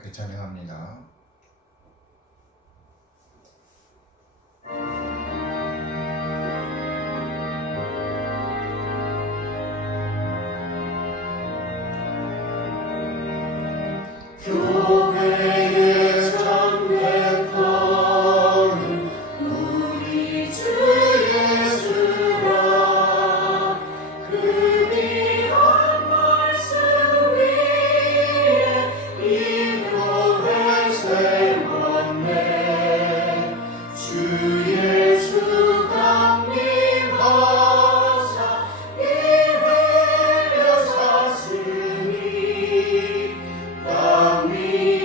함께 찬양합니다. 교회의 참된 우리 주 예수라 그 귀한 말씀 위에 이 교회 세웠네. 주 예수 강림하사 이 흘려 샀으니 땅 위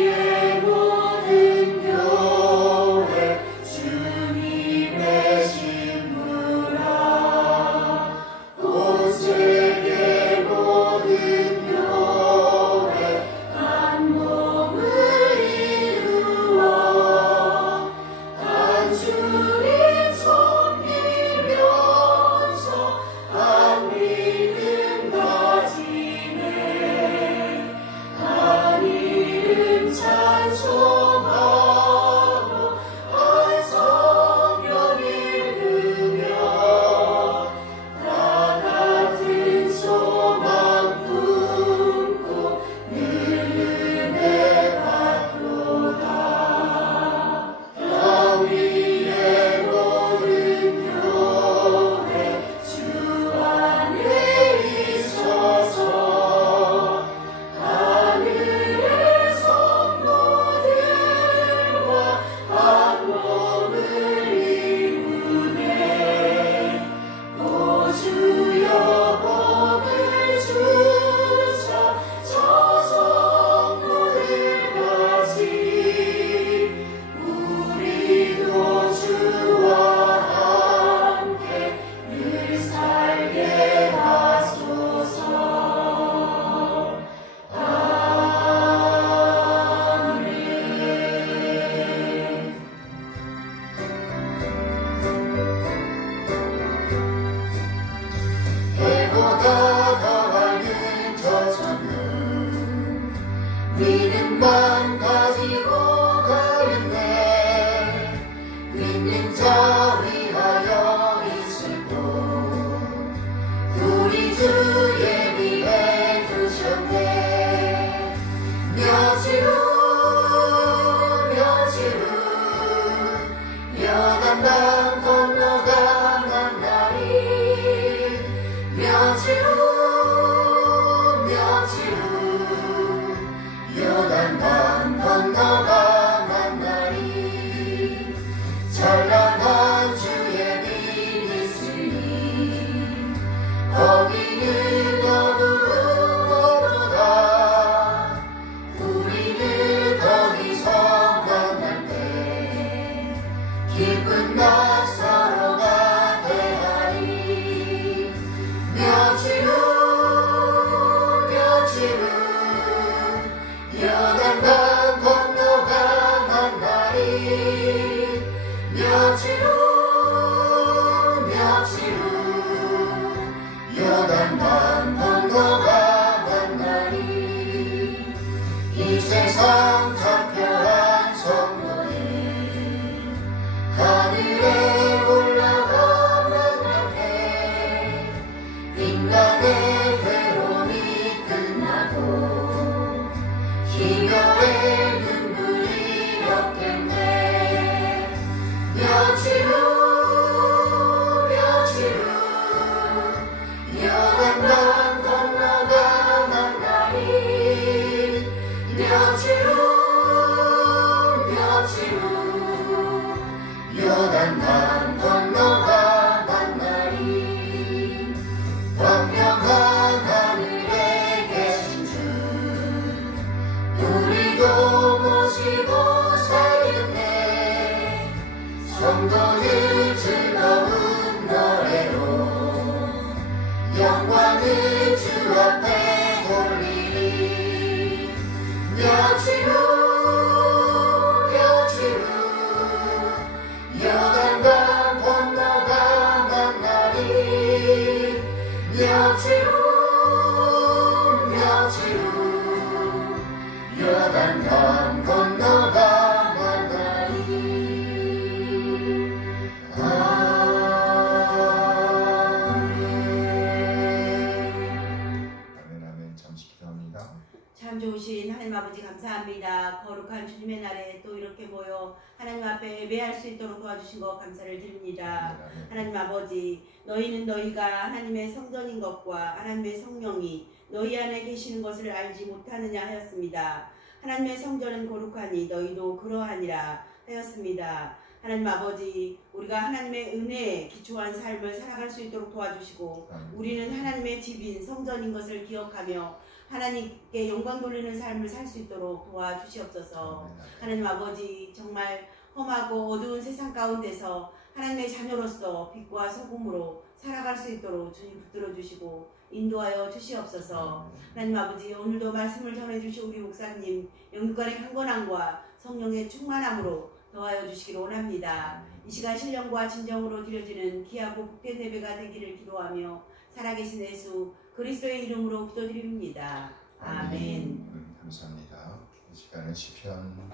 참 좋으신 하나님 아버지 감사합니다. 거룩한 주님의 날에 또 이렇게 모여 하나님 앞에 예배할 수 있도록 도와주신 것 감사를 드립니다. 하나님 아버지, 너희는 너희가 하나님의 성전인 것과 하나님의 성령이 너희 안에 계시는 것을 알지 못하느냐 하였습니다. 하나님의 성전은 거룩하니 너희도 그러하니라 하였습니다. 하나님 아버지, 우리가 하나님의 은혜에 기초한 삶을 살아갈 수 있도록 도와주시고 우리는 하나님의 집인 성전인 것을 기억하며 하나님께 영광 돌리는 삶을 살 수 있도록 도와주시옵소서. 하나님 아버지, 정말 험하고 어두운 세상 가운데서 하나님의 자녀로서 빛과 소금으로 살아갈 수 있도록 주님 붙들어 주시고 인도하여 주시옵소서. 하나님 아버지, 오늘도 말씀을 전해주신 우리 목사님 영육간의 강건함과 성령의 충만함으로 더하여 주시기를 원합니다. 이 시간 신령과 진정으로 드려지는 귀하고 복된 예배가 되기를 기도하며 살아계신 예수 그리스도의 이름으로 기도드립니다. 아멘. 감사합니다. 이 시간은 시편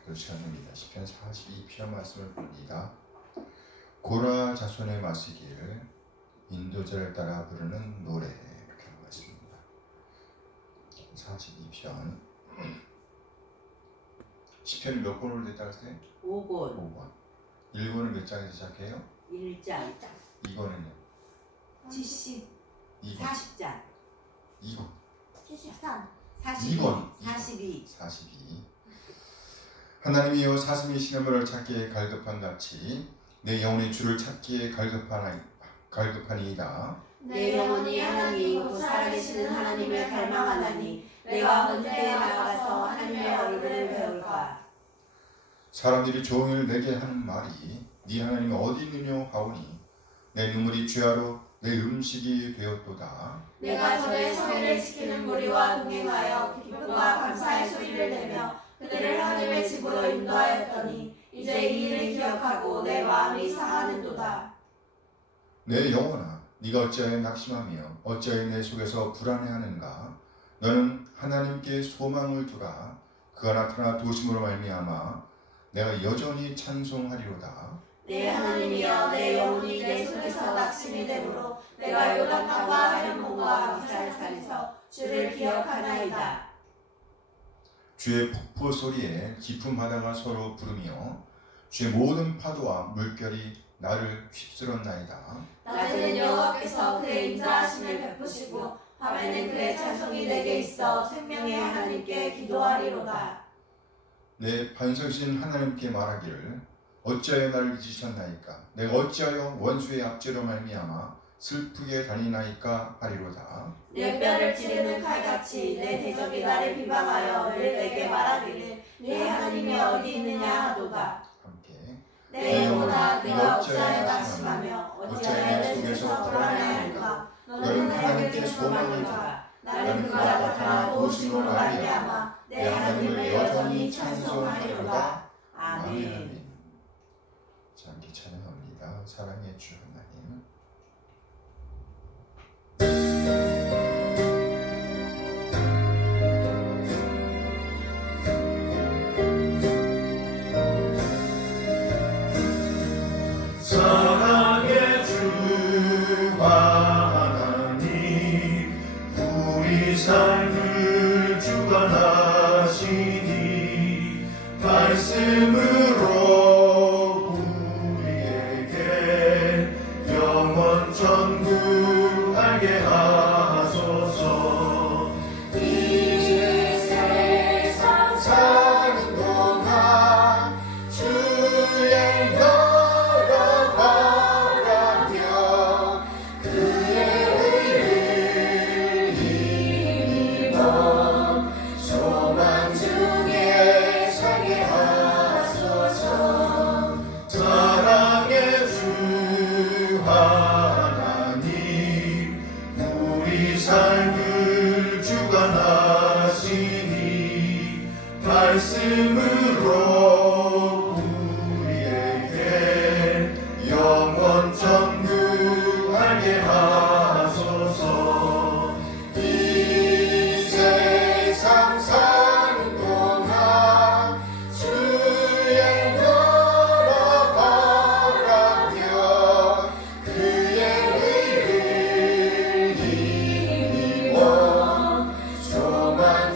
기도 시간입니다. 시편 42편 말씀을 봅니다. 고라 자손의 마시기를 인도자를 따라 부르는 노래, 이렇게 하고 있습니다. 42편 시편이 몇 권으로 됐다고 했어요? 5권. 5권. 1권은 몇 장에서 시작해요? 1장. 2권은요? 70. 2권. 40장. 2권. 73. 42. 2권. 42. 42. 하나님이여 사슴이 시냇물을 찾기에 갈급한 같이 내 영혼이 주를 찾기에 갈급하니이다. 내 영혼이 하나님 곧 살아계시는 하나님을 갈망하나니 내가 언제 나가서 하나님의 얼굴을 배울까. 사람들이 종일 내게 하는 말이 네 하나님이 어디 있느냐 하오니 내 눈물이 죄하로 내 음식이 되었도다. 내가 저의 성의를 지키는 무리와 동행하여 기쁨과 감사의 소리를 내며 그들을 하나님의 집으로 인도하였더니 이제 이 일을 기억하고 내 마음이 상하는도다. 내 영혼아, 네가 어찌하여 낙심하며 어찌하여 내 속에서 불안해하는가. 너는 하나님께 소망을 두라. 그가 나타나 도심으로 말미암아 내가 여전히 찬송하리로다. 내 하나님이여, 내 영혼이 내 속에서 낙심이 되므로 내가 요단강과 헤르몬과 미살산에서 주를 기억하나이다. 주의 폭포 소리에 깊은 바다가 서로 부르며 주의 모든 파도와 물결이 나를 휩쓸었나이다. 낮에는 여호와께서 그의 인자하심을 베푸시고 밤에는 그의 찬송이 내게 있어 생명의 하나님께 기도하리로다. 내 반석이신 하나님께 말하기를 어찌하여 나를 잊으셨나이까. 내가 어찌하여 원수의 압제로 말미암아 슬프게 다니나이까 하리로다. 내 뼈를 찌르는 칼같이 내 대적이 나를 비방하여 늘 내게 말하기를 네 하나님이 어디 있느냐 하도다. 함께 내 영혼아, 네가 어찌하여 낙심하며 어찌하여 내 속에서 불안해하는가. 너는 하나님께 소망을 두라. 나는 그가 나타나 도심으로 말미암아 내 하나님을 여전히 찬송하리로다. 아멘. 자, 함께 찬양합니다. 사랑의 주 하나님. 사랑의 주 하나님, 우리 삶을 주관하시니 말씀으로 우리에게 영원 천국 알게 하소서. 이 세상 사는 동안 주의 너로 바라며 그의 의를 힘입어 소망 중에 살게 하소서. 사랑의 주 하나님, 우리 삶을 주관하시니 말씀으로 우리에게 영원 천국 알게 하소서. 이 세상 사는 동안 주의 너로 바라며 그의 의를 힘입어 소망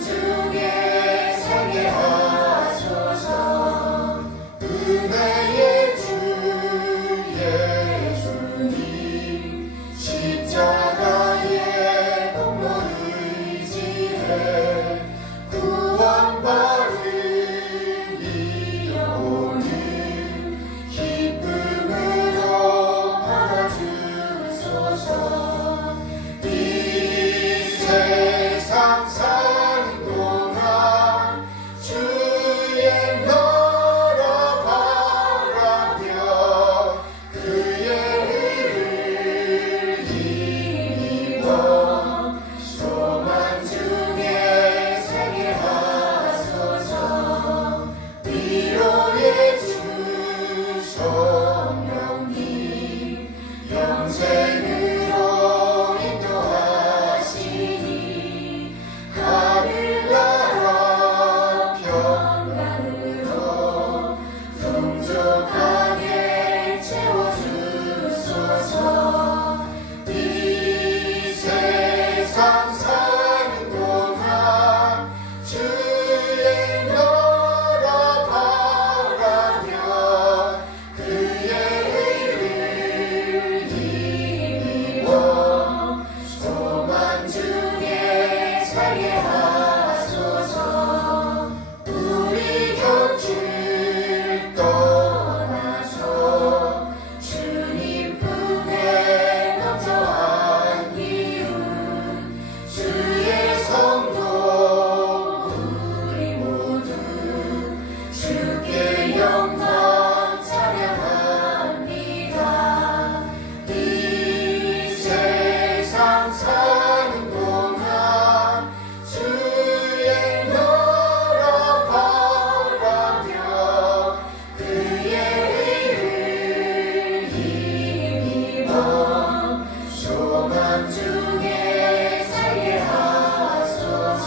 세상 사는 동안 주의 너로 바라며 그의 의를 힘입어 소망 중에 살게 하소서. 우리 곁을 떠나서 주님 품에 얹혀 안기운 주의 성도 우리 모두 주께 영광 찬양합니다. 이 세상 사는 동안 주의 너로 바라며 그의 의를 힘입어 소망 중에 살게 하소서.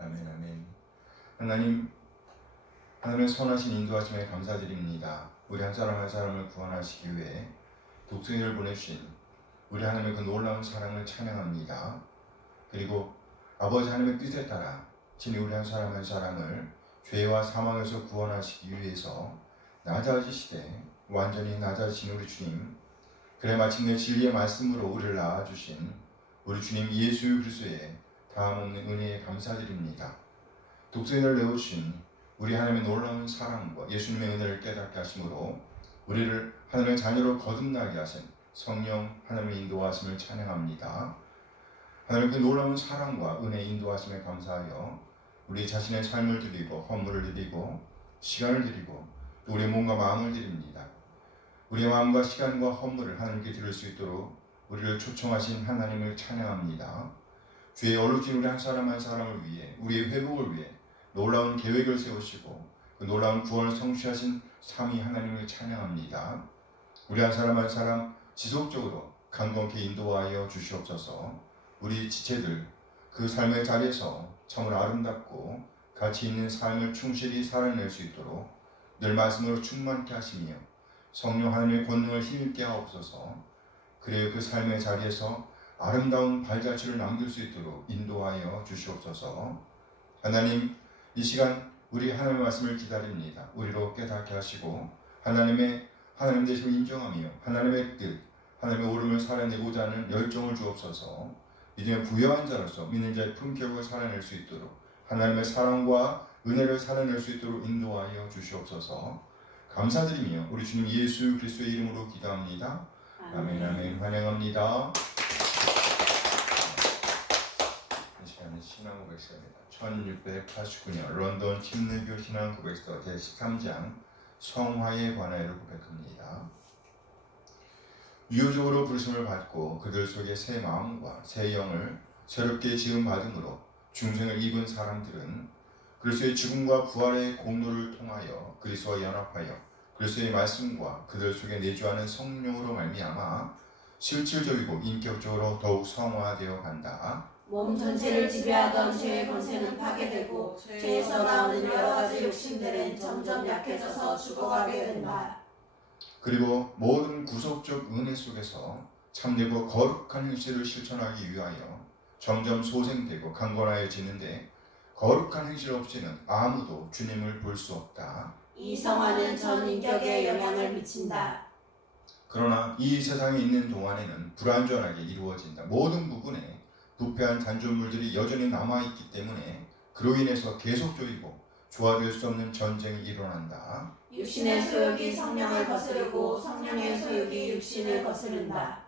아멘, 아멘. 하나님의 선하신 인도하심에 감사드립니다. 우리 한 사람 한 사람을 구원하시기 위해 독생이를 보내주신 우리 하나님의 그 놀라운 사랑을 찬양합니다. 그리고 아버지 하나님의 뜻에 따라 친히 우리 한 사람 한 사람을 죄와 사망에서 구원하시기 위해서 낮아지시되 완전히 낮아지신 우리 주님, 그래 마침내 진리의 말씀으로 우리를 낳아주신 우리 주님 예수 그리스도의 다함없는 은혜에 감사드립니다. 독생을 내오신 우리 하나님의 놀라운 사랑과 예수님의 은혜를 깨닫게 하심으로 우리를 하나님의 자녀로 거듭나게 하신 성령 하나님의 인도하심을 찬양합니다. 하나님의 그 놀라운 사랑과 은혜 인도하심에 감사하여 우리 자신의 삶을 드리고 헌물을 드리고 시간을 드리고 또 우리의 몸과 마음을 드립니다. 우리의 마음과 시간과 헌물을 하나님께 드릴 수 있도록 우리를 초청하신 하나님을 찬양합니다. 주의 얼룩진 우리 한 사람 한 사람을 위해 우리의 회복을 위해 놀라운 계획을 세우시고 그 놀라운 구원을 성취하신 삼위 하나님을 찬양합니다. 우리 한 사람 한 사람 지속적으로 강건케 인도하여 주시옵소서. 우리 지체들 그 삶의 자리에서 참으로 아름답고 가치 있는 삶을 충실히 살아낼 수 있도록 늘 말씀으로 충만케 하시며 성령 하나님의 권능을 힘있게 하옵소서. 그래야 그 삶의 자리에서 아름다운 발자취를 남길 수 있도록 인도하여 주시옵소서. 하나님, 이 시간 우리 하나님의 말씀을 기다립니다. 우리로 깨닫게 하시고 하나님 되심을 인정하며 하나님의 뜻, 하나님의 오름을 살아내고자 하는 열정을 주옵소서. 믿음의 부여한 자로서 믿는 자의 품격을 살아낼 수 있도록 하나님의 사랑과 은혜를 살아낼 수 있도록 인도하여 주시옵소서. 감사드리며 우리 주님 예수 그리스도의 이름으로 기도합니다. 아멘, 아멘. 환영합니다. 이 시간은 신앙 고백서입니다. 1689년 런던 침례교 신앙 고백서 제13장 성화에 관하여를 고백합니다. 유효적으로 부르심을 받고 그들 속에 새 마음과 새 영을 새롭게 지음받음으로 중생을 입은 사람들은 그리스도의 죽음과 부활의 공로를 통하여 그리스도와 연합하여 그리스도의 말씀과 그들 속에 내주하는 성령으로 말미암아 실질적이고 인격적으로 더욱 성화되어 간다. 몸 전체를 지배하던 죄의 권세는 파괴되고 죄에서 나오는 여러 가지 욕심들은 점점 약해져서 죽어가게 된다. 그리고 모든 구속적 은혜 속에서 참되고 거룩한 행실을 실천하기 위하여 점점 소생되고 강건하여지는데 거룩한 행실 없이는 아무도 주님을 볼 수 없다. 이 성화는 전 인격에 영향을 미친다. 그러나 이 세상에 있는 동안에는 불완전하게 이루어진다. 모든 부분에 부패한 단조물들이 여전히 남아있기 때문에 그로 인해서 계속적이고 조화될 수 없는 전쟁이 일어난다. 육신의 소욕이 성령을 거스르고 성령의 소욕이 육신을 거스른다.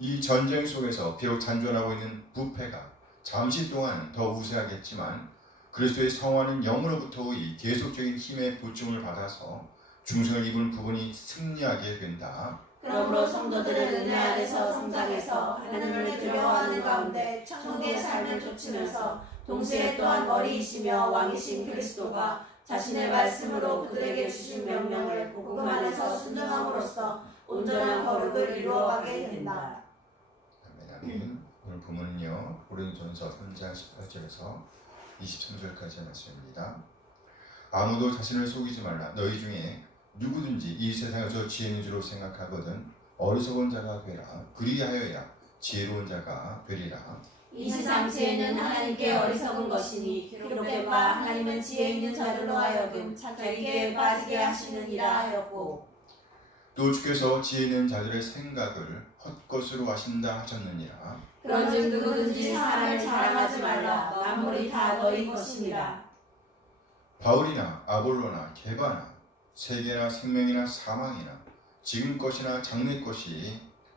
이 전쟁 속에서 비록 잔존하고 있는 부패가 잠시 동안 더 우세하겠지만 그리스도의 성화는 영으로부터의 계속적인 힘의 보충을 받아서 중생을 입은 부분이 승리하게 된다. 그러므로 성도들은 은혜 안에서 성장해서 하나님을 두려워하는 가운데 천국의 삶을 좇으면서 동시에 또한 머리이시며 왕이신 그리스도가 자신의 말씀으로 그들에게 주신 명령을 복음 안에서 순종함으로써 온전한 거룩을 이루어가게 된다. 아멘. 오늘 본문은요 고린도전서 3장 18절에서 23절까지의 말씀입니다. 아무도 자신을 속이지 말라. 너희 중에 누구든지 이 세상에서 지혜 있는 줄로 생각하거든 어리석은 자가 되라. 그리하여야 지혜로운 자가 되리라. 이 세상 지혜는 하나님께 어리석은 것이니 기록된 바 하나님은 지혜 있는 자들로 하여금 자기에게 빠지게 하시느니라 하였고 또 주께서 지혜 있는 자들의 생각을 헛것으로 하신다 하셨느니라. 그런즉 누구든지 사람을 자랑하지 말라. 만물이 다 너희 것이니라. 바울이나 아볼로나 게바나 세계나 생명이나 사망이나 지금 것이나 장래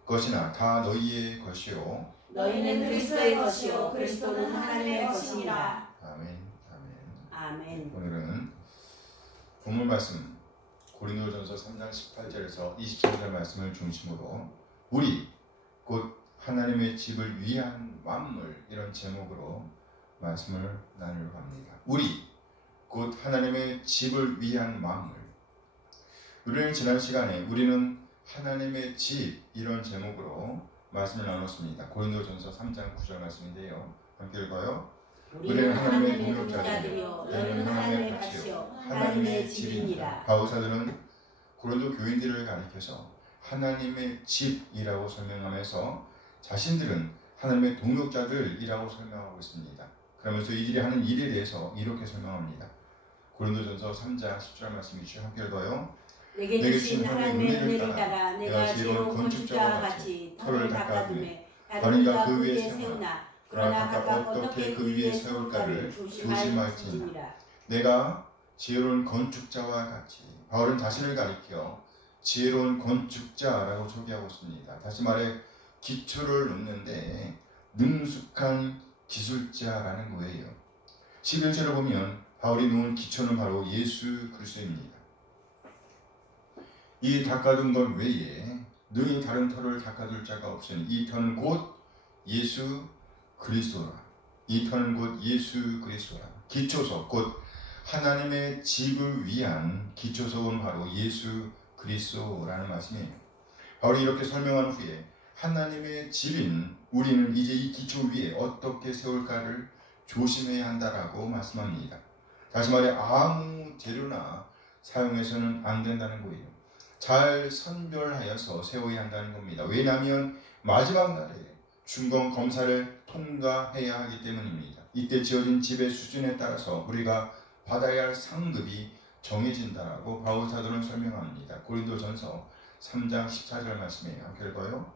것이나 다 너희의 것이요 너희는 그리스도의 것이요 그리스도는 하나님의 것이니라. 아멘. 아멘. 오늘은 본문 말씀 고린도전서 3장 18절에서 23절 말씀을 중심으로 우리 곧 하나님의 집을 위한 만물 이런 제목으로 말씀을 나누려고 합니다. 우리 곧 하나님의 집을 위한 만물. 우리는 지난 시간에 우리는 하나님의 집 이런 제목으로 말씀을 나눴습니다. 고린도전서 3장 9절 말씀인데요. 함께 읽어요. 우리는 하나님의 동역자들이요 너희는 하나님의 밭이요 하나님의 집이니라. 바울사도는 고린도 교인들을 가리켜서 하나님의 집이라고 설명하면서 자신들은 하나님의 동역자들이라고 설명하고 있습니다. 그러면서 이들이 하는 일에 대해서 이렇게 설명합니다. 고린도전서 3장 10절 말씀이시죠. 함께 읽어요. 내게 주신 하나님의 은혜를 따라 내가 지혜로운 건축자와 같이 터를 닦아두매 다른이가 그 위에 세우나 그러나 각각 어떻게 그 위에 세울까를 조심할지니라. 내가 지혜로운 건축자와 같이. 바울은 자신을 가리켜 지혜로운 건축자라고 소개하고 있습니다. 다시 말해 기초를 놓는데 능숙한 기술자라는 거예요. 11절을 보면 바울이 놓은 기초는 바로 예수 그리스도입니다. 이 닦아둔 것 외에 능히 다른 터를 닦아둘 자가 없으니 이 터는 곧 예수 그리스도라. 이 터는 곧 예수 그리스도라. 기초석 곧 하나님의 집을 위한 기초석은 바로 예수 그리스도라는 말씀이에요. 바울이 이렇게 설명한 후에 하나님의 집인 우리는 이제 이 기초 위에 어떻게 세울까를 조심해야 한다라고 말씀합니다. 다시 말해 아무 재료나 사용해서는 안 된다는 거예요. 잘 선별하여서 세워야 한다는 겁니다. 왜냐하면 마지막 날에 중공 검사를 통과해야 하기 때문입니다. 이때 지어진 집의 수준에 따라서 우리가 받아야 할 상급이 정해진다라고 바울 사도는 설명합니다. 고린도전서 3장 14절 말씀이에요. 함께 읽어요.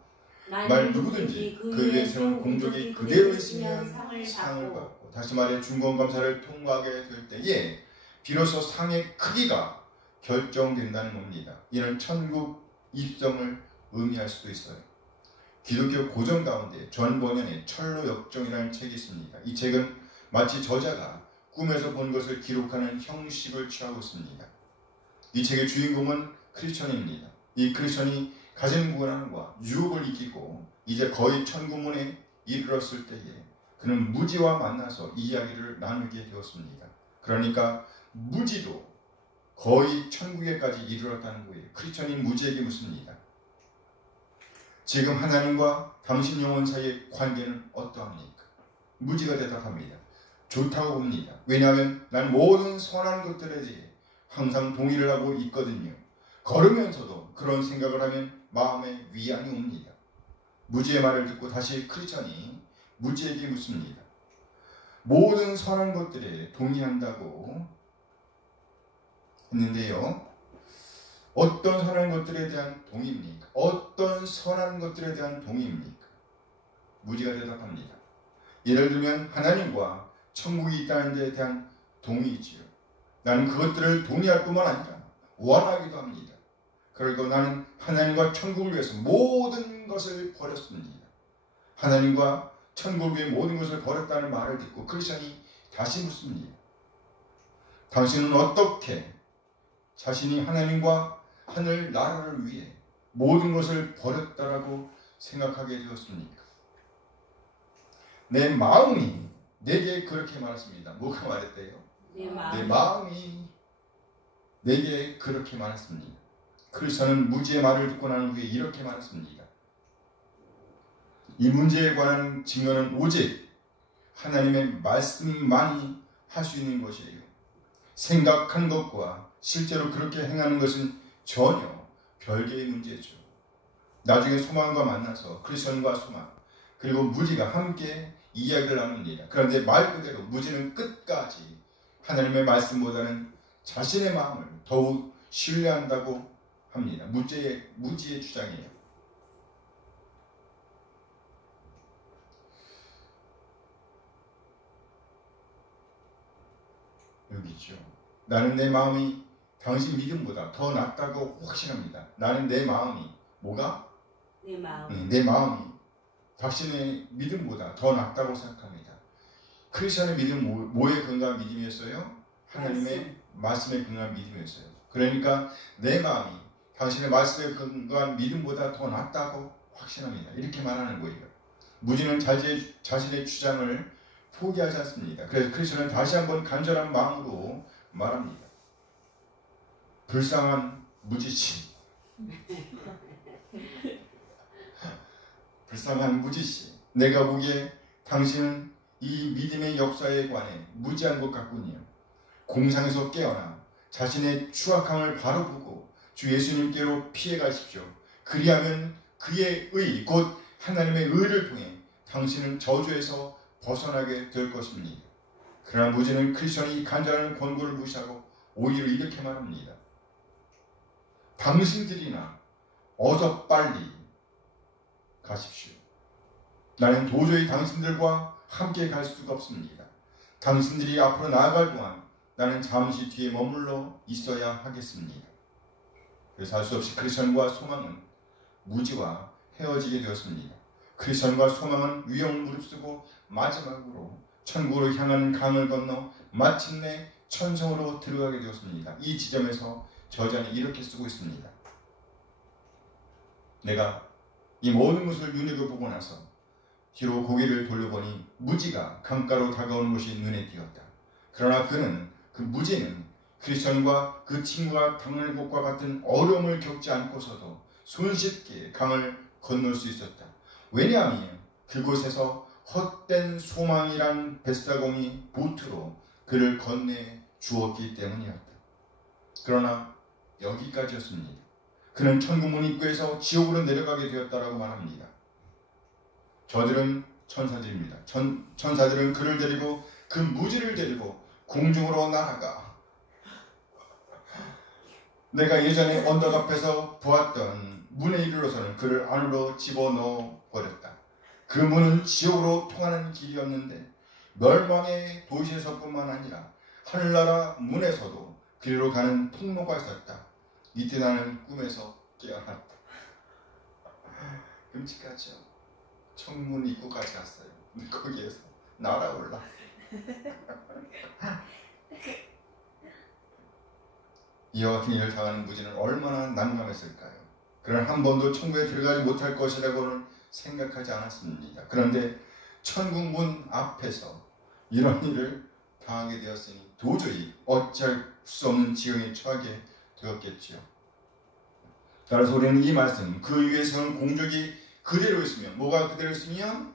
말 누구든지 그 위에 세운 공적이 그대로 있으면 상을 받고. 다시 말해 중공 검사를 통과하게 될 때에 비로소 상의 크기가 결정된다는 겁니다. 이는 천국 입성을 의미할 수도 있어요. 기독교 고전 가운데 존 버년의 철로 역정이라는 책이 있습니다. 이 책은 마치 저자가 꿈에서 본 것을 기록하는 형식을 취하고 있습니다. 이 책의 주인공은 크리스천입니다. 이 크리스천이 가진 고난과 유혹을 이기고 이제 거의 천국문에 이르렀을 때에 그는 무지와 만나서 이야기를 나누게 되었습니다. 그러니까 무지도 거의 천국에까지 이르렀다는 거예요. 크리스천인 무지에게 묻습니다. 지금 하나님과 당신 영혼 사이의 관계는 어떠합니까? 무지가 대답합니다. 좋다고 봅니다. 왜냐하면 난 모든 선한 것들에 대해 항상 동의를 하고 있거든요. 걸으면서도 그런 생각을 하면 마음에 위안이 옵니다. 무지의 말을 듣고 다시 크리스천이 무지에게 묻습니다. 모든 선한 것들에 동의한다고 했는데요. 어떤 선한 것들에 대한 동의입니까? 어떤 선한 것들에 대한 동의입니까? 무지가 대답합니다. 예를 들면 하나님과 천국이 있다는 데에 대한 동의이지요. 나는 그것들을 동의할 뿐만 아니라 원하기도 합니다. 그리고 나는 하나님과 천국을 위해서 모든 것을 버렸습니다. 하나님과 천국을 위해 모든 것을 버렸다는 말을 듣고 크리스천이 다시 묻습니다. 당신은 어떻게 자신이 하나님과 하늘 나라를 위해 모든 것을 버렸다라고 생각하게 되었습니까? 내 마음이 내게 그렇게 말했습니다. 뭐가 말했대요? 내 마음이 내게 그렇게 말했습니다. 크리스천은 무지의 말을 듣고 난 후에 이렇게 말했습니다. 이 문제에 관한 증거는 오직 하나님의 말씀만이 할 수 있는 것이에요. 생각한 것과 실제로 그렇게 행하는 것은 전혀 별개의 문제죠. 나중에 소망과 만나서 크리스천과 소망 그리고 무지가 함께 이야기를 나눕니다. 그런데 말 그대로 무지는 끝까지 하나님의 말씀보다는 자신의 마음을 더욱 신뢰한다고 합니다. 무지의 주장이에요. 여기 있죠. 나는 내 마음이 당신 믿음보다 더 낫다고 확신합니다. 나는 내 마음이 뭐가? 내 마음. 내 마음이 당신의 믿음보다 더 낫다고 생각합니다. 크리스천의 믿음은 뭐에 근거한 믿음이었어요? 하나님의 말씀에 근거한 믿음이었어요. 그러니까 내 마음이 당신의 말씀에 근거한 믿음보다 더 낫다고 확신합니다. 이렇게 말하는 거예요. 무지는 자신의 주장을 포기하지 않습니다. 그래서 크리스천은 다시 한번 간절한 마음으로 말합니다. 불쌍한 무지씨. 불쌍한 무지씨. 내가 보기에 당신은 이 믿음의 역사에 관해 무지한 것 같군요. 공상에서 깨어나 자신의 추악함을 바로 보고 주 예수님께로 피해 가십시오. 그리하면 그의 의, 곧 하나님의 의를 통해 당신은 저주에서 벗어나게 될 것입니다. 그러나 무지는 크리스천이 간절한 권고를 무시하고 오히려 이렇게 말합니다. 당신들이나 어서 빨리 가십시오. 나는 도저히 당신들과 함께 갈 수가 없습니다. 당신들이 앞으로 나아갈 동안 나는 잠시 뒤에 머물러 있어야 하겠습니다. 그래서 할 수 없이 크리스천과 소망은 무지와 헤어지게 되었습니다. 크리스천과 소망은 위험을 무릅쓰고 마지막으로 천국으로 향하는 강을 건너 마침내 천성으로 들어가게 되었습니다. 이 지점에서 저자는 이렇게 쓰고 있습니다. 내가 이 모든 것을 눈여겨보고 나서 뒤로 고개를 돌려보니 무지가 강가로 다가오는 것이 눈에 띄었다. 그러나 그 무지는 크리스천과 그 친구가 당할 것과 같은 어려움을 겪지 않고서도 손쉽게 강을 건널 수 있었다. 왜냐하면 그곳에서 헛된 소망이란 뱃사공이 보트로 그를 건네 주었기 때문이었다. 그러나 여기까지였습니다. 그는 천국문 입구에서 지옥으로 내려가게 되었다라고 말합니다. 저들은 천사들입니다. 천사들은 그를 데리고 그 무지를 데리고 공중으로 날아가 내가 예전에 언덕 앞에서 보았던 문에 이르러서는 그를 안으로 집어넣어 버렸다. 그 문은 지옥으로 통하는 길이었는데 멸망의 도시에서뿐만 아니라 하늘나라 문에서도 그리로 가는 통로가 있었다. 이때 나는 꿈에서 깨어났다. 끔찍하죠. 천문 입구까지 갔어요. 거기에서 날아올라. 이와 같은 일을 당하는 무지는 얼마나 난감했을까요? 그는 한 번도 천국에 들어가지 못할 것이라고는 생각하지 않았습니다. 그런데 천국 문 앞에서 이런 일을 당하게 되었으니 도저히 어쩔 수 없는 지경에 처하게 되었겠지요. 따라서 우리는 이 말씀, 그 위에 세운 공적이 그대로 있으면, 뭐가 그대로 있으면?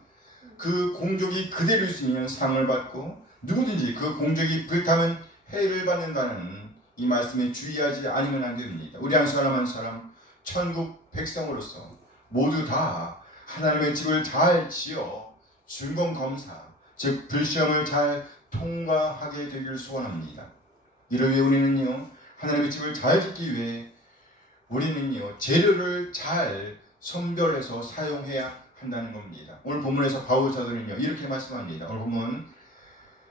그 공적이 그대로 있으면 상을 받고 누구든지 그 공적이 불타면 해를 받는다는 이 말씀에 주의하지 않으면 안 됩니다. 우리 한 사람 한 사람 천국 백성으로서 모두 다 하나님의 집을 잘 지어 준검검사, 즉 불시험을 잘 통과하게 되기를 소원합니다. 이를 위해 우리는요, 하나님의 집을 잘 짓기 위해 우리는요, 재료를 잘 선별해서 사용해야 한다는 겁니다. 오늘 본문에서 바울 사도는요, 이렇게 말씀합니다. 오늘 본문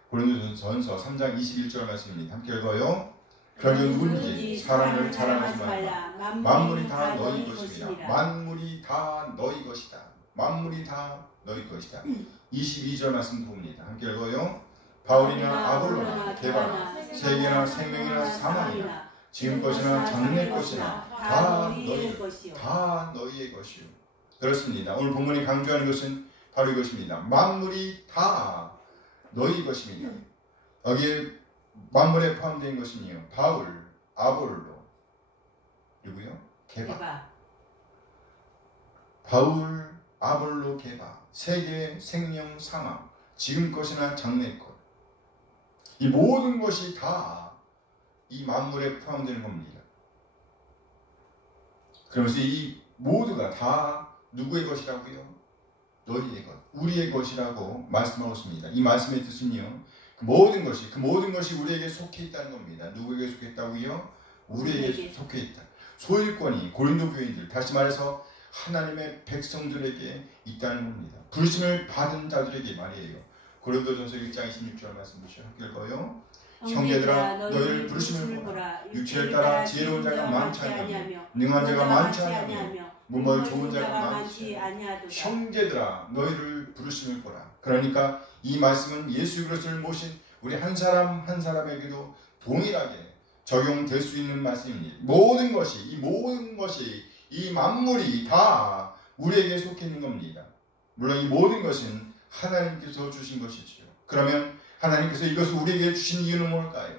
고린도전서 3장 21절 말씀입니다. 함께 읽어요. 그러니 누구든지 사람을 자랑하지 말라. 만물이 다 너희 것이라. 만물이 다 너희 것이다. 만물이 다 너희 것이다. 22절 말씀 봅니다. 함께 읽어요. 바울이나 아볼로나 게바나 세계나 생명이나 사망이나 지금 것이나 장래 것이나 다 너희의 것이요. 그렇습니다. 오늘 본문이 강조하는 것은 바로 이것입니다. 만물이 다 너희 것입니다. 여기에 만물에 포함된 것은요, 바울, 아볼로, 그리고요, 게바. 바울, 아볼로, 게바. 세계, 생명, 사망, 지금 것이나 장래 것. 이 모든 것이 다 이 만물에 포함되는 겁니다. 그러면서 이 모두가 다 누구의 것이라고요? 너희의 것, 우리의 것이라고 말씀하고 있습니다. 이 말씀의 뜻은요, 그 모든 것이 우리에게 속해 있다는 겁니다. 누구에게 속해 있다고요? 우리에게 속해 있다. 소유권이 고린도 교인들, 다시 말해서 하나님의 백성들에게 있다는 겁니다. 부르심을 받은 자들에게 말이에요. 고린도전서 1장 26절 말씀 보시죠. 읽어요. 형제들아 너희를 부르심을 보라. 육체를 따라 지혜로운 자가 많지 아니하며 능한 자가 많지 아니하며 무모히 좋은 자가 많지 아니하도다. 형제들아 너희를 부르심을 보라. 그러니까 이 말씀은 예수 그리스도를 모신 우리 한 사람 한 사람에게도 동일하게 적용될 수 있는 말씀입니다. 모든 것이 이 만물이 다 우리에게 속해 있는 겁니다. 물론 이 모든 것은 하나님께서 주신 것이지요. 그러면 하나님께서 이것을 우리에게 주신 이유는 뭘까요?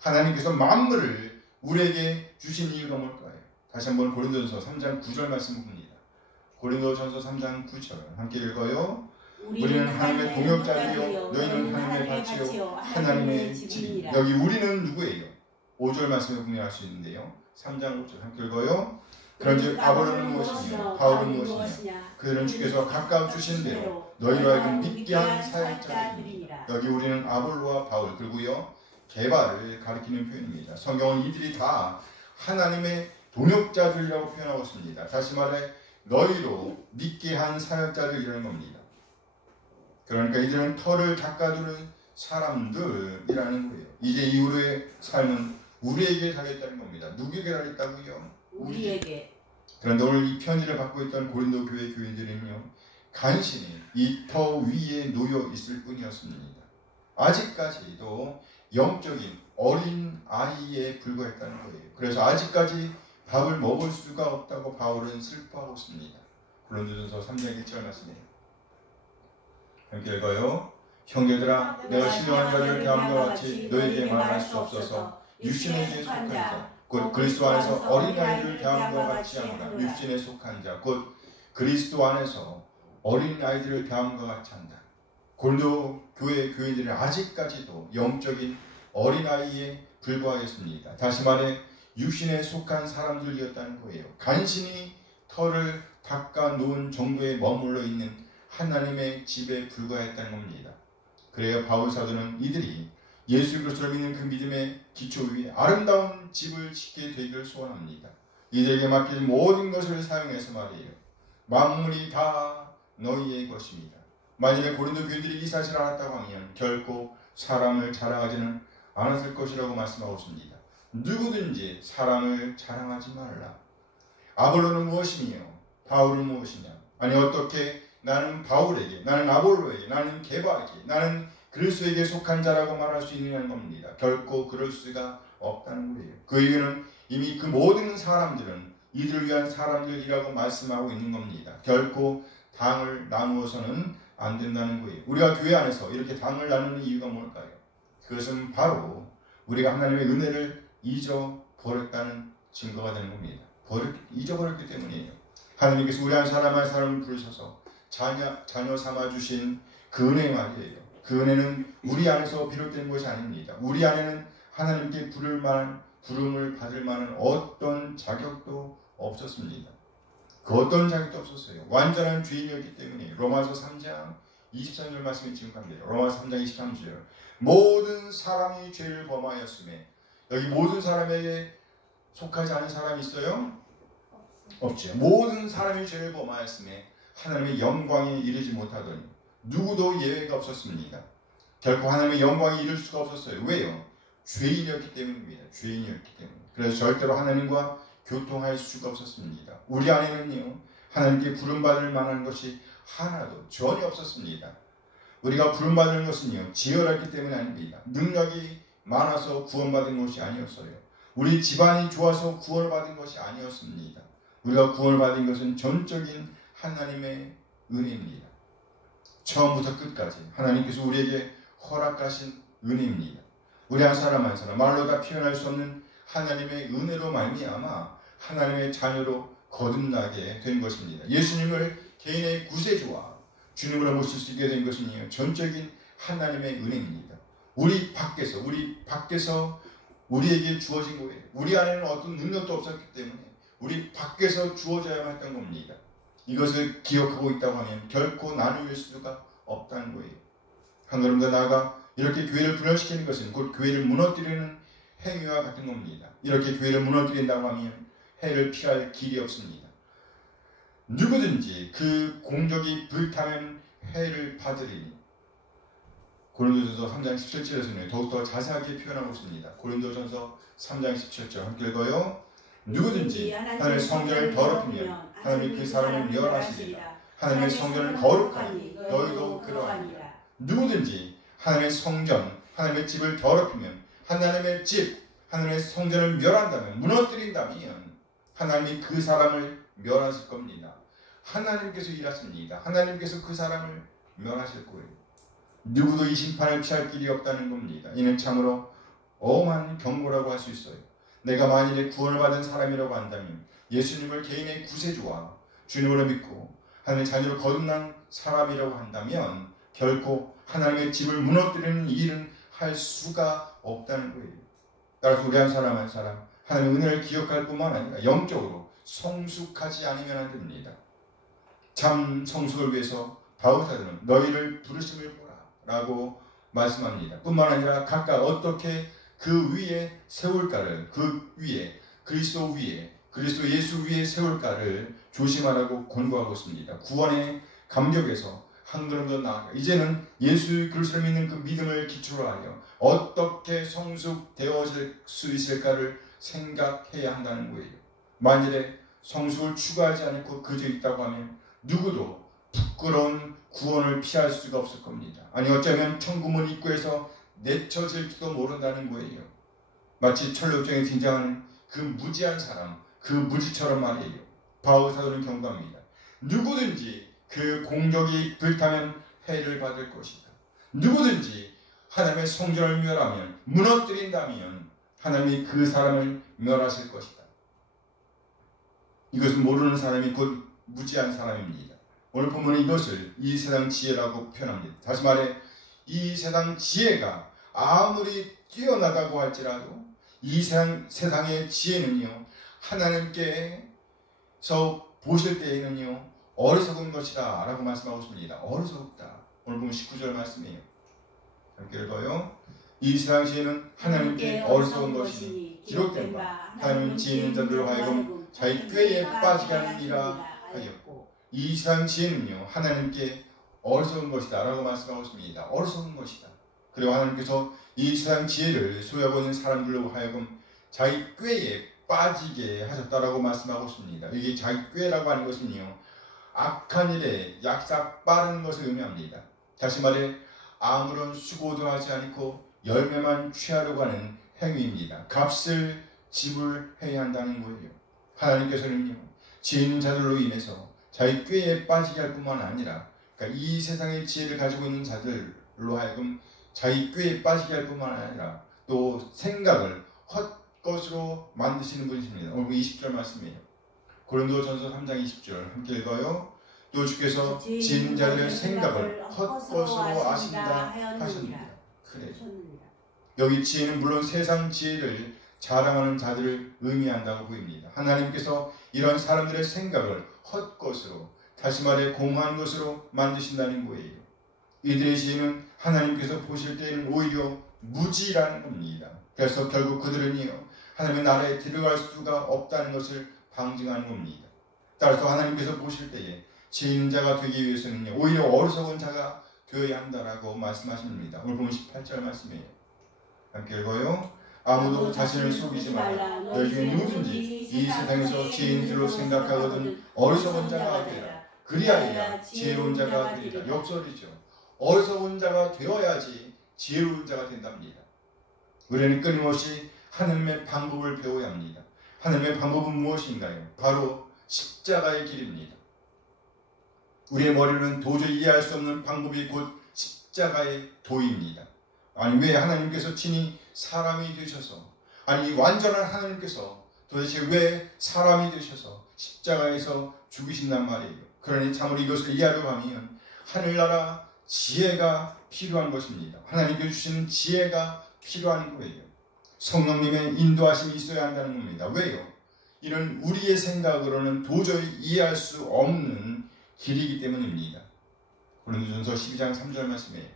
하나님께서 만물을 우리에게 주신 이유가 뭘까요? 다시 한번 고린도전서 3장 9절 말씀 봅니다. 고린도전서 3장 9절 함께 읽어요. 우리는 하나님의 동역자이요 너희는 하나님의 밭이요 하나님의 집이니라. 여기 우리는 누구예요? 5절 말씀을 분명할 수 있는데요. 3장 5절 함께 읽어요. 그런즉 아볼로는 무엇이며 바울은 무엇이냐? 그들은 주께서 각각 주신 대로 너희로 하여금 믿게 한 사역자들이니라. 여기 우리는 아볼로와 바울 그리고요 개발을 가리키는 표현입니다. 성경은 이들이 다 하나님의 동역자들이라고 표현하고 있습니다. 다시 말해 너희로 믿게 한 사역자들이라는 겁니다. 그러니까 이들은 터를 닦아두는 사람들이라는 거예요. 이제 이후로의 삶은 우리에게 달렸다는 겁니다. 누구에게 달렸다고요? 우리에게. 그런데 오늘 이 편지를 받고 있던 고린도 교회 교인들은요 간신히 이 터 위에 놓여 있을 뿐이었습니다. 아직까지도 영적인 어린 아이에 불과했다는 거예요. 그래서 아직까지 밥을 먹을 수가 없다고 바울은 슬퍼하고 있습니다. 고린도전서 3장 1절 말씀이에요. 함께 읽어요. 형제들아 내가 신령한 자들을 대함과 같이 너희에게 말할 수 없어서 육신에게 속한 자 곧 그리스도 안에서 어린아이를 대함과 같이 한다. 육신에 속한 자 곧 그리스도 안에서 어린아이들을 대함과 같이 한다. 고린도 교회 교인들은 아직까지도 영적인 어린아이에 불과했습니다. 다시 말해 육신에 속한 사람들이었다는 거예요. 간신히 털을 닦아 놓은 정도에 머물러 있는 하나님의 집에 불과했다는 겁니다. 그래야 바울 사도는 이들이 예수 그리스도를 믿는 그 믿음의 기초 위에 아름다운 집을 짓게 되기를 소원합니다. 이들에게 맡긴 모든 것을 사용해서 말이에요. 만물이 다 너희의 것입니다. 만일에 고린도 교인들이 이 사실을 알았다고 하면 결코 사랑을 자랑하지는 않았을 것이라고 말씀하고 있습니다. 누구든지 사랑을 자랑하지 말라. 아볼로는 무엇이며 바울은 무엇이냐? 아니 어떻게 나는 바울에게, 나는 아볼로에게, 나는 게바에게, 나는 그리스도에게 속한 자라고 말할 수 있느냐는 겁니다. 결코 그럴 수가 없다는 거예요. 그 이유는 이미 그 모든 사람들은 이들을 위한 사람들이라고 말씀하고 있는 겁니다. 결코 당을 나누어서는 안 된다는 거예요. 우리가 교회 안에서 이렇게 당을 나누는 이유가 뭘까요? 그것은 바로 우리가 하나님의 은혜를 잊어버렸다는 증거가 되는 겁니다. 잊어버렸기 때문이에요. 하나님께서 우리 한 사람 한 사람을 부르셔서 자녀 삼아주신 그 은혜 말이에요. 그 은혜는 우리 안에서 비롯된 것이 아닙니다. 우리 안에는 하나님께 부름을 받을 만한 어떤 자격도 없었습니다. 그 어떤 자격도 없었어요. 완전한 죄인이었기 때문에 로마서 3장 23절 말씀이 증거합니다. 로마서 3장 23절 모든 사람이 죄를 범하였음에 여기 모든 사람에게 속하지 않은 사람이 있어요? 없죠. 모든 사람이 죄를 범하였음에 하나님의 영광에 이르지 못하더니 누구도 예외가 없었습니다. 결코 하나님의 영광에 이를 수가 없었어요. 왜요? 죄인이었기 때문입니다. 죄인이었기 때문에. 그래서 절대로 하나님과 교통할 수가 없었습니다. 우리 안에는요 하나님께 부름받을 만한 것이 하나도 전혀 없었습니다. 우리가 부름받는 것은요 지혈했기 때문이 아닙니다. 능력이 많아서 구원받은 것이 아니었어요. 우리 집안이 좋아서 구원을 받은 것이 아니었습니다. 우리가 구원을 받은 것은 전적인 하나님의 은혜입니다. 처음부터 끝까지 하나님께서 우리에게 허락하신 은혜입니다. 우리 한 사람 한 사람 말로 다 표현할 수 없는 하나님의 은혜로 말미암아 하나님의 자녀로 거듭나게 된 것입니다. 예수님을 개인의 구세주와 주님으로 모실 수 있게 된 것은요 전적인 하나님의 은혜입니다. 우리 밖에서 우리에게 주어진 거예요. 우리 안에는 어떤 능력도 없었기 때문에 우리 밖에서 주어져야만 했던 겁니다. 이것을 기억하고 있다고 하면 결코 나눌 수가 없다는 거예요. 한 걸음 더 나아가 이렇게 교회를 분열시키는 것은 곧 교회를 무너뜨리는 행위와 같은 겁니다. 이렇게 교회를 무너뜨린다고 하면 해를 피할 길이 없습니다. 누구든지 그 공적이 불타면 해를 받으리니. 고린도전서 3장 17절에서는 더욱더 자세하게 표현하고 있습니다. 고린도전서 3장 17절 함께 읽어요. 누구든지 하나님의 성전을 더럽히면 하나님이 그 사람을 멸하시리라. 하나님의 성전은 거룩하니 너희도 그러하니라. 누구든지 하나님의 성전, 하나님의 집을 더럽히면 하나님의 집, 하나님의 성전을 멸한다면, 무너뜨린다면 하나님이 그 사람을 멸하실 겁니다. 하나님께서 일하십니다. 하나님께서 그 사람을 멸하실 거예요. 누구도 이 심판을 피할 길이 없다는 겁니다. 이는 참으로 엄한 경고라고 할 수 있어요. 내가 만일에 구원을 받은 사람이라고 한다면, 예수님을 개인의 구세주와 주님으로 믿고 하나님의 자녀로 거듭난 사람이라고 한다면 결코 하나님의 집을 무너뜨리는 일은 할 수가 없다는 거예요. 따라서 우리 한 사람 한 사람 하나님의 은혜를 기억할 뿐만 아니라 영적으로 성숙하지 않으면 안 됩니다. 참 성숙을 위해서 바울사도는 너희를 부르심을 보라 라고 말씀합니다. 뿐만 아니라 각각 어떻게 그 위에 세울까를, 그 위에 그리스도 위에, 그리스도 예수 위에 세울까를 조심하라고 권고하고 있습니다. 구원의 감격에서 한 걸음 더 나아가 이제는 예수 그리스도를 믿는 그 믿음을 기초로 하여 어떻게 성숙되어질 수 있을까를 생각해야 한다는 거예요. 만일에 성숙을 추구하지 않고 그저 있다고 하면 누구도 부끄러운 구원을 피할 수가 없을 겁니다. 아니 어쩌면 천국문 입구에서 내쳐질지도 모른다는 거예요. 마치 철록정에 등장하는 그 무지한 사람, 그 무지처럼 말이에요. 바울 사도는 경고합니다. 누구든지 그 공적이 불타면 해를 받을 것이다. 누구든지 하나님의 성전을 멸하면, 무너뜨린다면 하나님이 그 사람을 멸하실 것이다. 이것을 모르는 사람이 곧 무지한 사람입니다. 오늘 본문은 이것을 이 세상 지혜라고 표현합니다. 다시 말해 이 세상 지혜가 아무리 뛰어나다고 할지라도 이 세상의 지혜는요, 하나님께서 보실 때에는요 어리석은 것이다 라고 말씀하고 있습니다. 어리석다. 오늘 보면 19절 말씀이에요. 함께 읽어요. 이 세상 지혜는 하나님께 어리석은 것이니 기록된 바 하나님은 지혜 있는 자들로 하여금 자기 꾀에 빠지게 하느니라 하였고, 이 세상 지혜는요 하나님께 어리석은 것이다 라고 말씀하고 있습니다. 어리석은 것이다. 그리고 하나님께서 이 세상 지혜를 소유하고 있는 사람들로 하여금 자기 꾀에 빠지게 하셨다라고 말씀하고 있습니다. 이게 자기 꾀라고 하는 것은요 악한 일에 약삭 빠른 것을 의미합니다. 다시 말해 아무런 수고도 하지 않고 열매만 취하려고 하는 행위입니다. 값을 지불해야 한다는 거예요. 하나님께서는요 지혜 있는 자들로 인해서 자기 꾀에 빠지게 할 뿐만 아니라, 그러니까 이 세상의 지혜를 가지고 있는 자들로 하여금 자기 꾀에 빠지게 할 뿐만 아니라 또 생각을 헛것으로 만드시는 분이십니다. 오늘 20절 말씀이에요. 고린도전서 3장 20절 함께 읽어요. 또 주께서 지혜 있는 자들의 생각을 헛것으로 아신다 하셨습니다. 그래. 여기 지혜는 물론 세상 지혜를 자랑하는 자들을 의미한다고 보입니다. 하나님께서 이런 사람들의 생각을 헛것으로, 다시 말해 공허한 것으로 만드신다는 거예요. 이들의 지혜는 하나님께서 보실 때에는 오히려 무지라는 겁니다. 그래서 결국 그들은요 하나님의 나라에 들어갈 수가 없다는 것을 방증하는 겁니다. 따라서 하나님께서 보실 때에 지혜 있는 자가 되기 위해서는요 오히려 어리석은 자가 되어야 한다라고 말씀하십니다. 오늘 보면 18절 말씀이에요. 함께 읽어요. 아무도 자신을 속이지 말라. 너희 중에 누구든지 이 세상에서 지혜 있는 줄로 생각하거든 어리석은 자가 되라. 그리하여야 지혜로운 자가 되리라. 역설이죠. 어리석은 자가 되어야지 지혜로운 자가 된답니다. 우리는 끊임없이 하나님의 방법을 배워야 합니다. 하나님의 방법은 무엇인가요? 바로 십자가의 길입니다. 우리의 머리는 도저히 이해할 수 없는 방법이 곧 십자가의 도입니다. 아니 왜 하나님께서 친히 사람이 되셔서, 아니 완전한 하나님께서 도대체 왜 사람이 되셔서 십자가에서 죽으신단 말이에요. 그러니 참으로 이것을 이해하려고 하면 하늘나라 지혜가 필요한 것입니다. 하나님께서 주시는 지혜가 필요한 거예요. 성령님의 인도하심이 있어야 한다는 겁니다. 왜요? 이는 우리의 생각으로는 도저히 이해할 수 없는 길이기 때문입니다. 고린도전서 12장 3절 말씀이에요.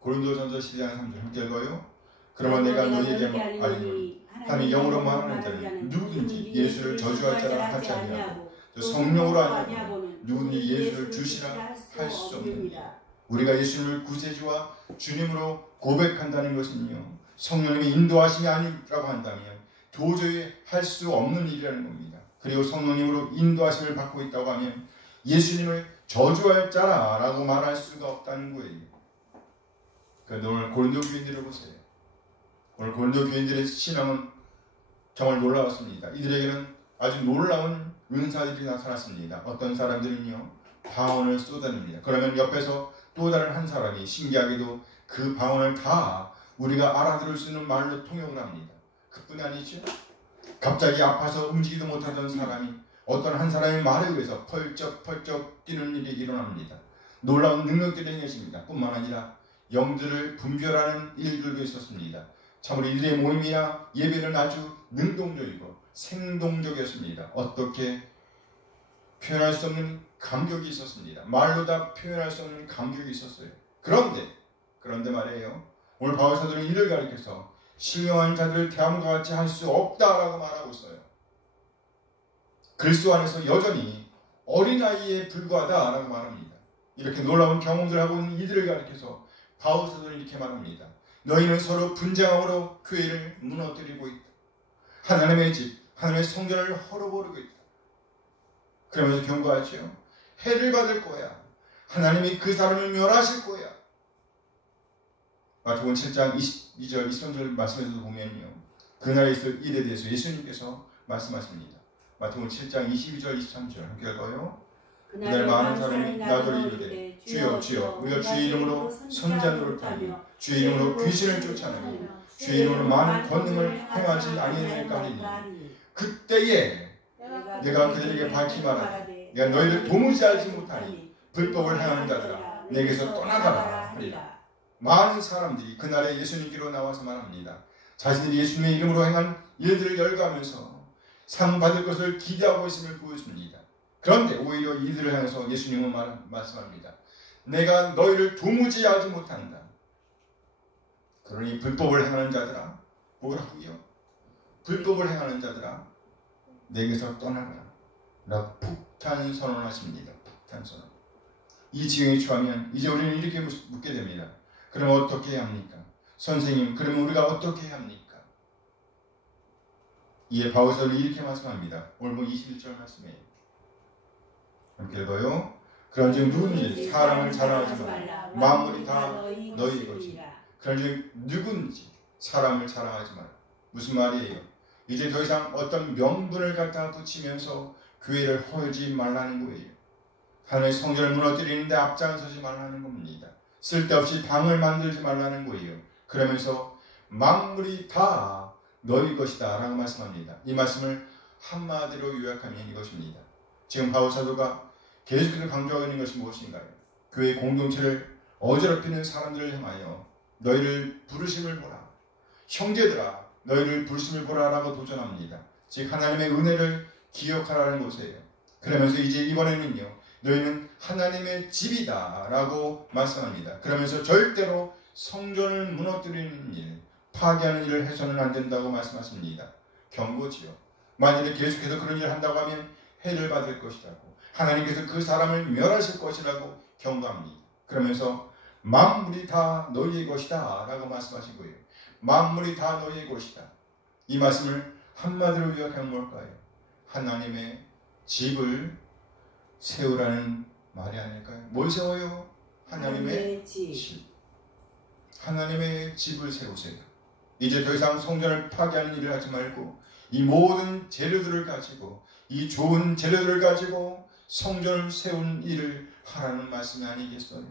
고린도전서 12장 3절 함께 읽어요. 그러면 내가 너희에게 알리노니 하나님이 영으로 말하는 자는 누구든지 예수를 저주할 자라 하지 아니하고 또 성령으로 아니하고 누구든지 예수를 주시라 할 수 없느니라. 우리가 예수님을 구세주와 주님으로 고백한다는 것은요, 성령님의 인도하심이 아니라고 한다면 도저히 할 수 없는 일이라는 겁니다. 그리고 성령님으로 인도하심을 받고 있다고 하면 예수님을 저주할 자라라고 말할 수가 없다는 거예요. 그러니까 오늘 고린도 교인들을 보세요. 오늘 고린도 교인들의 신앙은 정말 놀라웠습니다. 이들에게는 아주 놀라운 은사들이 나타났습니다. 어떤 사람들은요, 방언을 쏟아냅니다. 그러면 옆에서 또 다른 한 사람이 신기하게도 그 방언을 다 우리가 알아들을 수 있는 말로 통역을 합니다. 그뿐이 아니죠. 갑자기 아파서 움직이도 못하던 사람이 어떤 한 사람의 말에 의해서 펄쩍펄쩍 뛰는 일이 일어납니다. 놀라운 능력들이 행해집니다. 뿐만 아니라 영들을 분별하는 일들도 있었습니다. 참으로 이들의 모임이나 예배는 아주 능동적이고 생동적이었습니다. 어떻게 표현할 수 없는 감격이 있었습니다. 말로 다 표현할 수 없는 감격이 있었어요. 그런데 말이에요. 오늘 바울 사도는 이를 가리켜서 신령한 자들을 대함과 같이 할 수 없다라고 말하고 있어요. 그리스도 안에서 여전히 어린아이에 불과하다라고 말합니다. 이렇게 놀라운 경험들을 하고 있는 이들을 가리켜서 바울 사도는 이렇게 말합니다. 너희는 서로 분쟁함으로 교회를 무너뜨리고 있다. 하나님의 집, 하나님의 성전을 헐어버리고 있다. 그러면서 경고하죠. 해를 받을 거야. 하나님이 그 사람을 멸하실 거야. 마태복음 7장 22절 23절 말씀에서도 보면요, 그날에 있을 일에 대해서 예수님께서 말씀하십니다. 마태복음 7장 22절 23절 함께 읽어요. 그날 많은 사람이 나더러 이르되 주여 주여 우리가 주의 이름으로 선지자들을 타며 주의 이름으로 귀신을 쫓아내고 주의 이름으로 많은 권능을 행하지 아니하니까 하리니 그때에 내가 그들에게 밝히 말하되 내가 너희를 도무지 알지 못하니 불법을 행하는 자들아 내게서 떠나가라 하리라. 많은 사람들이 그날에 예수님께로 나와서 말합니다. 자신들이 예수님의 이름으로 행한 일들을 열거하면서 상 받을 것을 기대하고 있음을 보여줍니다. 그런데 오히려 이들을 향해서 예수님은 말씀합니다. 내가 너희를 도무지 알지 못한다. 그러니 불법을 행하는 자들아, 뭐라고요? 불법을 행하는 자들아 내게서 떠나가라 라고 폭탄 선언하십니다. 폭탄 선언. 이 지경에 처하면 이제 우리는 이렇게 묻게 됩니다. 그럼 어떻게 해야 합니까? 선생님, 그러면 우리가 어떻게 해야 합니까? 이에 바울서는 이렇게 말씀합니다. 오늘 21절 말씀이에요. 함께 읽어요. 그런즉 누구든지 사람을 자랑하지 말라. 만물이 다 너희 것이다. 그런즉 누구든지 사람을 자랑하지 말라. 무슨 말이에요? 이제 더 이상 어떤 명분을 갖다 붙이면서 교회를 헐지 말라는 거예요. 하나님의 성전을 무너뜨리는데 앞장서지 말라는 겁니다. 쓸데없이 방을 만들지 말라는 거예요. 그러면서 만물이 다 너희 것이다 라고 말씀합니다. 이 말씀을 한마디로 요약하면 이것입니다. 지금 바울 사도가 계속해서 강조하고 있는 것이 무엇인가요? 교회 공동체를 어지럽히는 사람들을 향하여 너희를 부르심을 보라. 형제들아 너희를 부르심을 보라 라고 도전합니다. 즉 하나님의 은혜를 기억하라는 것이에요. 그러면서 이제 이번에는요, 너희는 하나님의 집이다 라고 말씀합니다. 그러면서 절대로 성전을 무너뜨리는 일, 파괴하는 일을 해서는 안 된다고 말씀하십니다. 경고지요. 만일에 계속해서 그런 일을 한다고 하면 해를 받을 것이라고, 하나님께서 그 사람을 멸하실 것이라고 경고합니다. 그러면서 만물이 다 너희의 것이다 라고 말씀하신 거예요. 만물이 다 너희의 것이다. 이 말씀을 한마디로 요약하면 뭘까요? 하나님의 집을 세우라는 말이 아닐까요? 뭘 세워요? 하나님의 집. 하나님의 집을 세우세요. 이제 더 이상 성전을 파괴하는 일을 하지 말고 이 모든 재료들을 가지고, 이 좋은 재료들을 가지고 성전을 세우는 일을 하라는 말씀이 아니겠어요?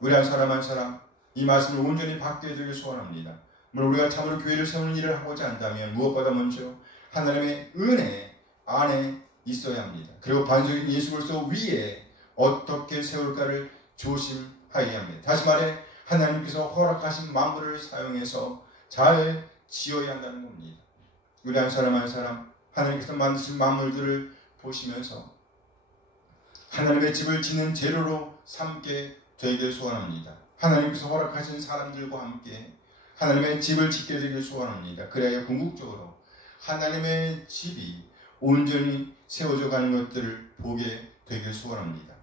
우리 한 사람 한 사람 이 말씀을 온전히 받게 되길 소원합니다. 물론 우리가 참으로 교회를 세우는 일을 하고자 한다면 무엇보다 먼저 하나님의 은혜 안에 있어야 합니다. 그리고 반석인 예수 그리스도 위에 어떻게 세울까를 조심하여야 합니다. 다시 말해 하나님께서 허락하신 만물을 사용해서 잘 지어야 한다는 겁니다. 우리 한 사람 한 사람 하나님께서 만드신 만물들을 보시면서 하나님의 집을 짓는 재료로 삼게 되길 소원합니다. 하나님께서 허락하신 사람들과 함께 하나님의 집을 짓게 되길 소원합니다. 그래야 궁극적으로 하나님의 집이 온전히 세워져 가는 것들을 보게 되길 소원합니다.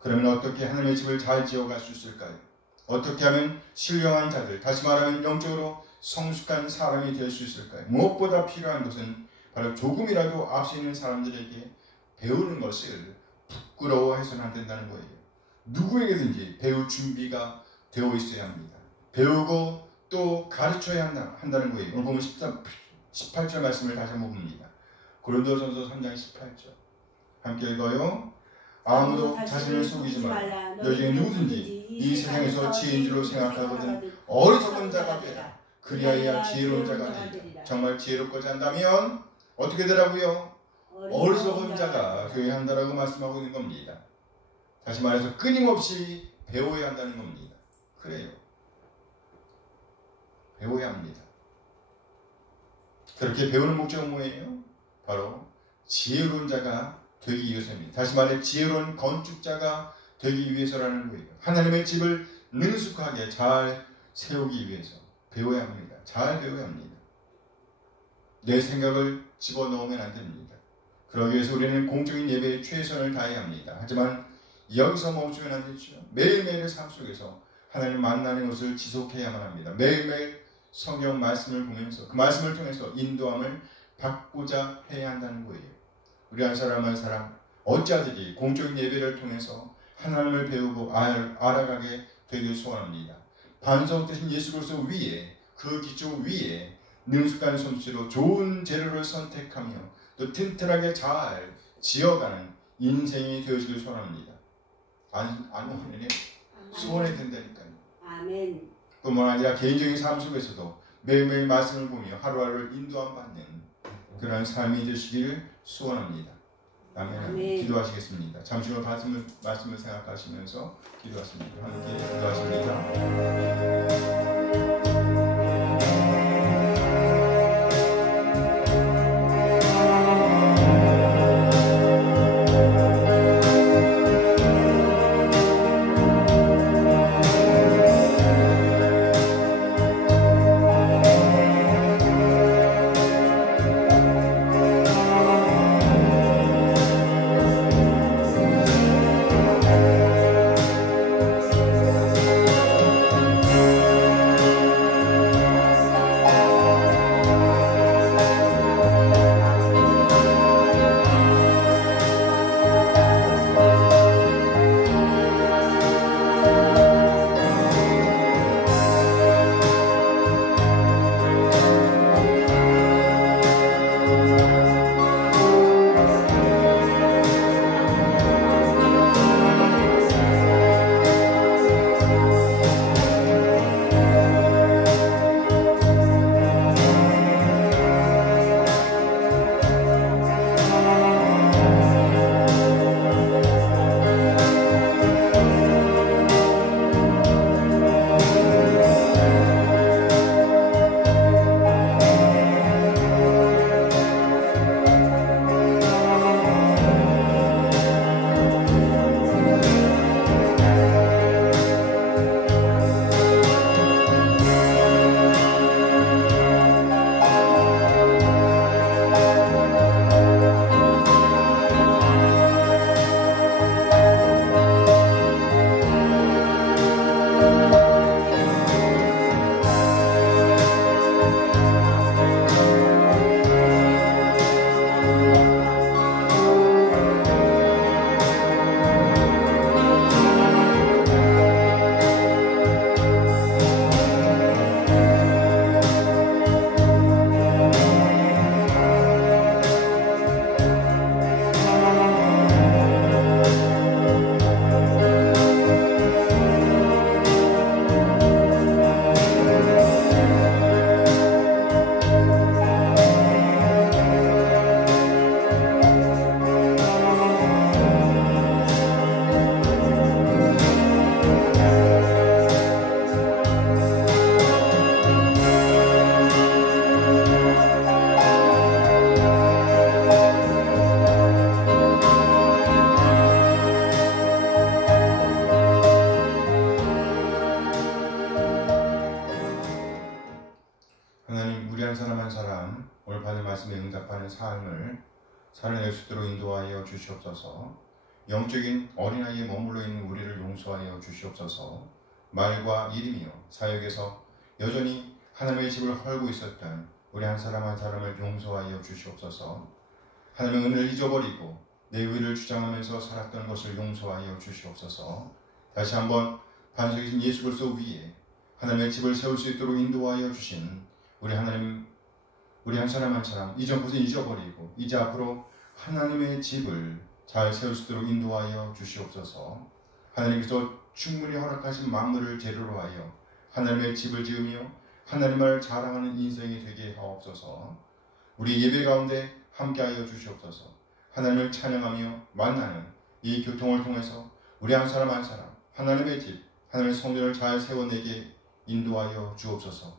그러면 어떻게 하나님의 집을 잘 지어갈 수 있을까요? 어떻게 하면 신령한 자들, 다시 말하면 영적으로 성숙한 사람이 될 수 있을까요? 무엇보다 필요한 것은 바로 조금이라도 앞서 있는 사람들에게 배우는 것을 부끄러워해서는 안 된다는 거예요. 누구에게든지 배울 준비가 되어 있어야 합니다. 배우고 또 가르쳐야 한다는 거예요. 오늘 보면 18절 말씀을 다시 한번 봅니다. 고린도전서 3장 18절 함께 읽어요. 아무도 자신을 속이지 말라. 너희 중에 누구든지 이 세상에서 지혜인 줄로 생각하거든 어리석은 자가 되라. 그리하여 지혜로운 자가 되리라. 정말 지혜롭고자 한다면 어떻게 되라고요? 어리석은 자가 되어야 한다라고 말씀하고 있는 겁니다. 다시 말해서 끊임없이 배워야 한다는 겁니다. 그래요. 배워야 합니다. 그렇게 배우는 목적은 뭐예요? 바로 지혜로운 자가 되기 위해서입니다. 다시 말해 지혜로운 건축자가 되기 위해서라는 거예요. 하나님의 집을 능숙하게 잘 세우기 위해서 배워야 합니다. 잘 배워야 합니다. 내 생각을 집어넣으면 안 됩니다. 그러기 위해서 우리는 공적인 예배에 최선을 다해야 합니다. 하지만 여기서 멈추면 안 되죠. 매일매일의 삶 속에서 하나님 만나는 것을 지속해야만 합니다. 매일매일 성경 말씀을 보면서 그 말씀을 통해서 인도함을 받고자 해야 한다는 거예요. 우리 한 사람 한 사람 어찌하든지 공적인 예배를 통해서 하나님을 배우고 알아가게 되길 소원합니다. 반석 대신 예수 그리스도 위에 그 기초 위에 능숙한 솜씨로 좋은 재료를 선택하며 또 튼튼하게 잘 지어가는 인생이 되어지길 소원합니다. 안 원해요? 소원이 된다니까요. 아멘. 뿐만 아니라 개인적인 삶 속에서도 매일매일 말씀을 보며 하루하루를 인도함 받는 그런 삶이 되시기를 소원합니다. 아멘. 아멘. 기도하시겠습니다. 잠시 후 말씀을 생각하시면서 기도하십니다. 함께 기도하십니다. 응답하는 삶을 살아낼 수 있도록 인도하여 주시옵소서. 영적인 어린아이에 머물러 있는 우리를 용서하여 주시옵소서. 말과 일이며 사역에서 여전히 하나님의 집을 헐고 있었던 우리 한 사람 한 사람을 용서하여 주시옵소서. 하나님의 은혜를 잊어버리고 내 의를 주장하면서 살았던 것을 용서하여 주시옵소서. 다시 한번 반석이신 예수 그리스도 위에 하나님의 집을 세울 수 있도록 인도하여 주신 우리 하나님, 우리 한 사람 한 사람 이전 것을 잊어버리고 이제 앞으로 하나님의 집을 잘 세울 수 있도록 인도하여 주시옵소서. 하나님께서 충분히 허락하신 만물을 재료로 하여 하나님의 집을 지으며 하나님을 자랑하는 인생이 되게 하옵소서. 우리 예배 가운데 함께하여 주시옵소서. 하나님을 찬양하며 만나는 이 교통을 통해서 우리 한 사람 한 사람 하나님의 집, 하나님의 성전을 잘 세워내게 인도하여 주옵소서.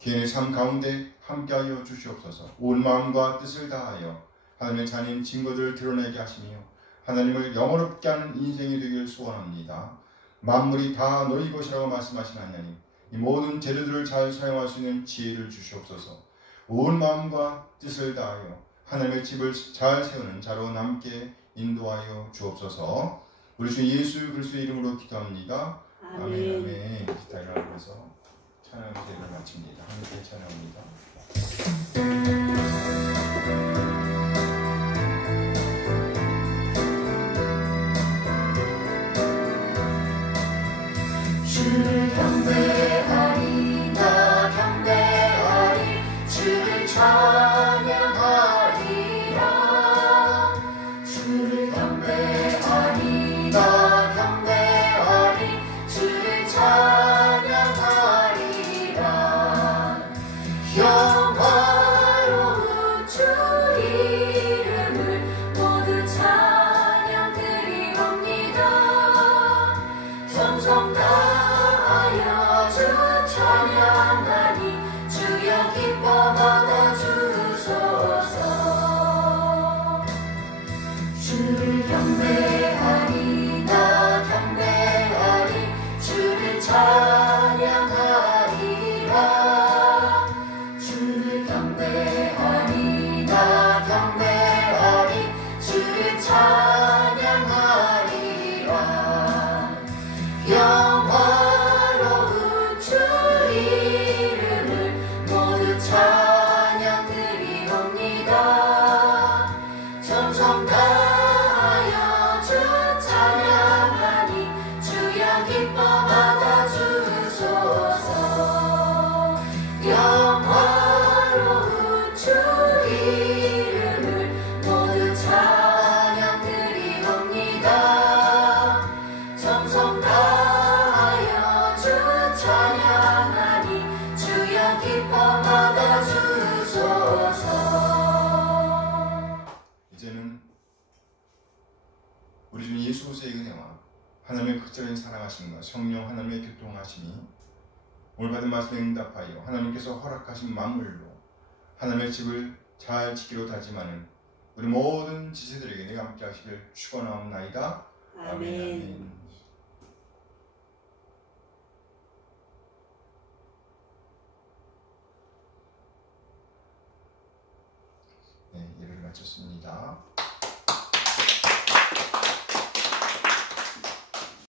개인의 삶 가운데 함께하여 주시옵소서. 온 마음과 뜻을 다하여 하나님의 자녀인 증거들을 드러내게 하시며 하나님을 영원롭게 하는 인생이 되길 소원합니다. 만물이 다 너희 것이라고 말씀하신 하나님, 이 모든 재료들을 잘 사용할 수 있는 지혜를 주시옵소서. 온 마음과 뜻을 다하여 하나님의 집을 잘 세우는 자로 남게 인도하여 주옵소서. 우리 주 예수 그리스도의 이름으로 기도합니다. 아멘. 아멘. 기타 일어나면서 찬양 제를 마칩니다. 함께 찬양합니다. 주를 경배하리 나 경배하리 주를 찬양하리라 주를 경배하리 나 경배하리 주를 찬양하리라 영화로운 주 이름을 모두 찬양드리옵니다 정성 다하여 주 찬양하니 주여 기뻐 받아주소서 주를 경배하리 나 경배하리 주를 찬양하리라 주를 경배하리 나 경배하리 주를 찬양하리라 영화로운 주 이름을 모두 찬양드리옵니다 정성 다하여 주 찬양하니 주여 기뻐 받아주소서 영화로운 주 이름을 모두 찬양드리옵니다 정성 다하여 주 찬양하니 주여 기뻐 받아주소서 이제는 우리 주 예수 그리스도의 은혜와 하나님의 극적인 사랑하심과 성령 하나님의 교통하심이 오늘 받은 말씀에 응답하여 하나님께서 허락하신 만물로 하나님의 집을 잘 지키려 다짐하는 우리 모든 지체들에게 내가 함께 하시길 축원하옵나이다. 아멘. 네, 예배를 마쳤습니다.